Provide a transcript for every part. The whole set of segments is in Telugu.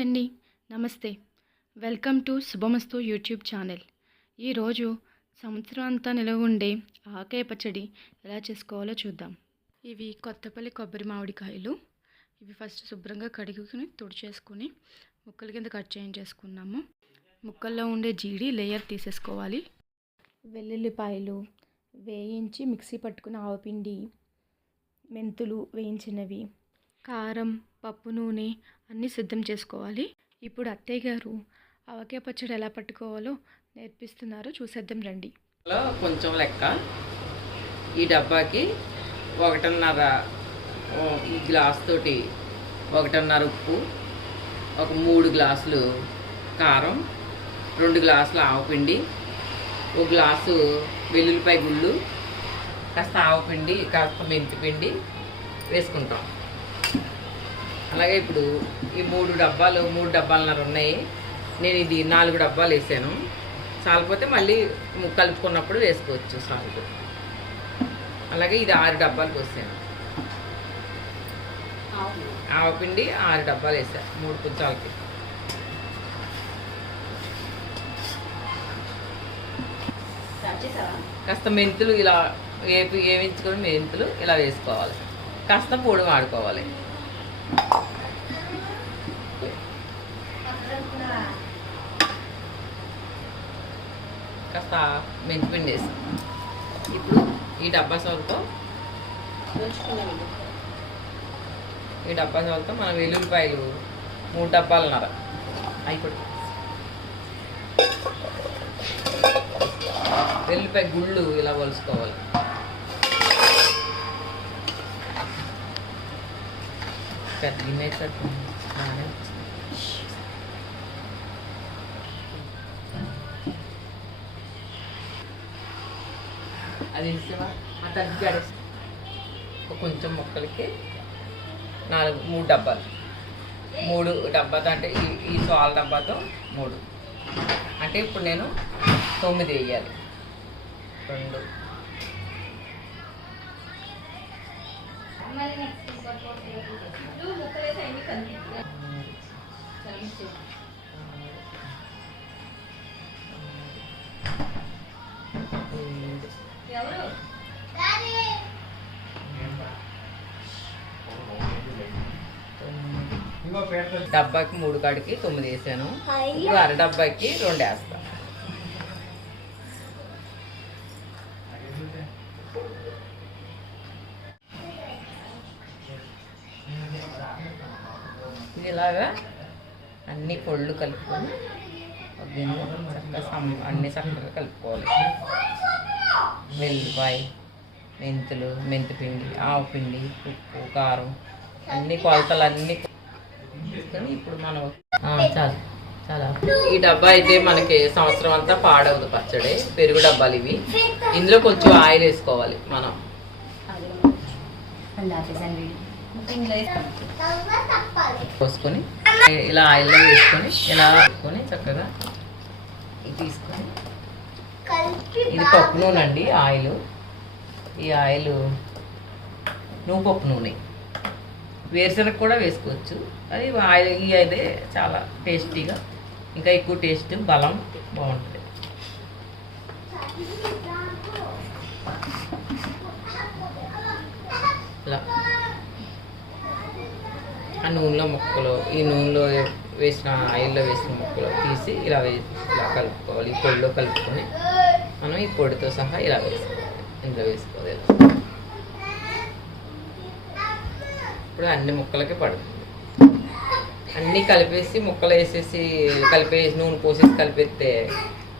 అండి. నమస్తే. Welcome to Subhamastu YouTube channel. ఈరోజు సంవత్సరం అంతా నిలవ ఉండే ఆకాయ పచ్చడి ఎలా చేసుకోవాలో చూద్దాం. ఇవి కొత్తపల్లి కొబ్బరి మామిడికాయలు. ఇవి ఫస్ట్ శుభ్రంగా కడుగుకుని తుడిచేసుకుని ముక్కల కింద కట్ చేయించేసుకున్నాము. ముక్కల్లో ఉండే జీడి లేయర్ తీసేసుకోవాలి. వెల్లుల్లిపాయలు వేయించి మిక్సీ పట్టుకుని ఆవపిండి మెంతులు వేయించినవి కారం పప్పు నూనె అన్నీ సిద్ధం చేసుకోవాలి. ఇప్పుడు అత్తయ్య గారు ఆవకాయ పచ్చడి ఎలా పట్టుకోవాలో నేర్పిస్తున్నారో. చూసేద్దాం రండి. కొంచెం లెక్క. ఈ డబ్బాకి ఒకటిన్నర ఈ గ్లాస్ తోటి ఒకటిన్నర ఉప్పు ఒక మూడు గ్లాసులు కారం రెండు గ్లాసులు ఆవపిండి ఒక గ్లాసు వెల్లుల్లిపాయ గుళ్ళు కాస్త ఆవపిండి కాస్త మెంతిపిండి వేసుకుంటాం. అలాగే ఇప్పుడు ఈ మూడు డబ్బాలు మూడు డబ్బాలన్నర ఉన్నాయి. నేను ఇది నాలుగు డబ్బాలు వేసాను. చాలిపోతే మళ్ళీ కలుపుకున్నప్పుడు వేసుకోవచ్చు సాల్ట్. అలాగే ఇది ఆరు డబ్బాలు పోసాను ఆవపిండి ఆరు డబ్బాలు వేసా మూడు కుంచాలకి కాస్త మెంతులు ఇలా వేపి వేయించుకొని మెంతులు ఇలా వేసుకోవాలి. కాస్త పొడి వాడుకోవాలి. కాస్త మెంతిపిండి వేసి. ఇప్పుడు? ఈ డబ్బా సోలతో ఈ డబ్బా సోలతో మనం వెల్లుల్లిపాయలు మూడు డబ్బాలున్నర. అయిపోయి వెల్లుల్లిపాయ గుళ్ళు ఇలా వలుసుకోవాలి. कर दी मैं कर అది వేసావా ఆ కొంచెం మొక్కలకి నాలుగు మూడు డబ్బాలు. మూడు డబ్బాతో అంటే ఈ ఈ సోల డబ్బాతో మూడు. అంటే ఇప్పుడు నేను తొమ్మిది వేయాలి. రెండు. డబ్బాకి మూడు కాడికి తొమ్మిది వేసాను. అర డబ్బాకి రెండు వేస్తా. ఇలాగా అన్ని పొళ్ళు కలుపుకొని గిన్నె చక్కగా అన్ని చక్కగా కలుపుకోవాలి. వెల్లిపాయ మెంతులు మెంతిపిండి ఆవు పిండి ఉప్పు కారం అన్ని కొలతలు అన్ని ఇప్పుడు మనం చాలు చాలా. ఈ డబ్బా అయితే మనకి సంవత్సరం అంతా పాడవదు పచ్చడి పెరుగు డబ్బాలు ఇవి. ఇందులో కొంచెం ఆయిల్ వేసుకోవాలి మనం. పోసుకొని ఇలా ఆయిల్లో వేసుకొని ఇలా వేసుకొని చక్కగా తీసుకొని ఇది పప్పు నూనె అండి ఆయిల్. ఈ ఆయిల్ నువ్వు పప్పు నూనె. వేరుశనగ కూడా వేసుకోవచ్చు. అది ఆయిల్ ఈ అయితే చాలా టేస్టీగా ఇంకా ఎక్కువ టేస్ట్ బలం బాగుంటుంది. ఇలా. ఆ నూనెలో ముక్కలు ఈ నూనెలో వేసిన ఆయిల్లో వేసిన ముక్కలు తీసి ఇలా వే ఇలా కలుపుకోవాలి. ఈ పొడిలో కలుపుకొని మనం ఈ పొడితో సహా ఇలా వేసుకోవాలి. ఇందులో వేసుకోవాలి ఇలా. ఇప్పుడు అన్ని ముక్కలకి పడుతుంది. అన్నీ కలిపేసి ముక్కలు వేసేసి కలిపేసి నూనె పోసేసి కలిపేస్తే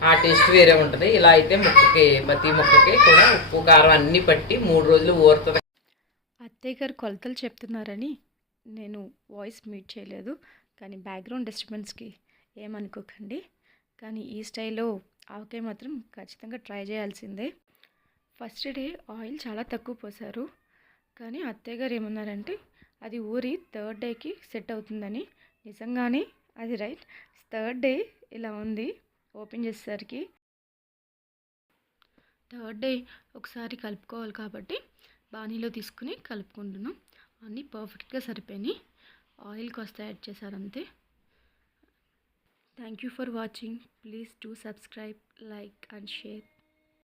ఆ టేస్ట్ వేరే ఉంటుంది. ఇలా అయితే ముక్కకి ప్రతి ముక్కకి కూడా ఉప్పు కారం అన్నీ పట్టి మూడు రోజులు ఊరుతుంది. అత్తయ్య గారు కొలతలు చెప్తున్నారని నేను వాయిస్ మ్యూట్ చేయలేదు కానీ బ్యాక్గ్రౌండ్ డిస్టర్బెన్స్కి ఏమనుకోకండి. కానీ ఈ స్టైల్లో ఆవకాయ మాత్రం ఖచ్చితంగా ట్రై చేయాల్సిందే. ఫస్ట్ డే ఆయిల్ చాలా తక్కువ పోసారు. కానీ అత్తయ్య గారు ఏమన్నారంటే అది ఊరి థర్డ్ డేకి సెట్ అవుతుందని. నిజంగానే అది రైట్ థర్డ్ డే ఇలా ఉంది ఓపెన్ చేసేసరికి. థర్డ్ డే ఒకసారి కలుపుకోవాలి కాబట్టి బాణీలో తీసుకుని కలుపుకుంటున్నాం. అన్నీ పర్ఫెక్ట్గా సరిపోయినాయి. ఆయిల్ కాస్త add చేశారంతే thank you for watching please do subscribe like and share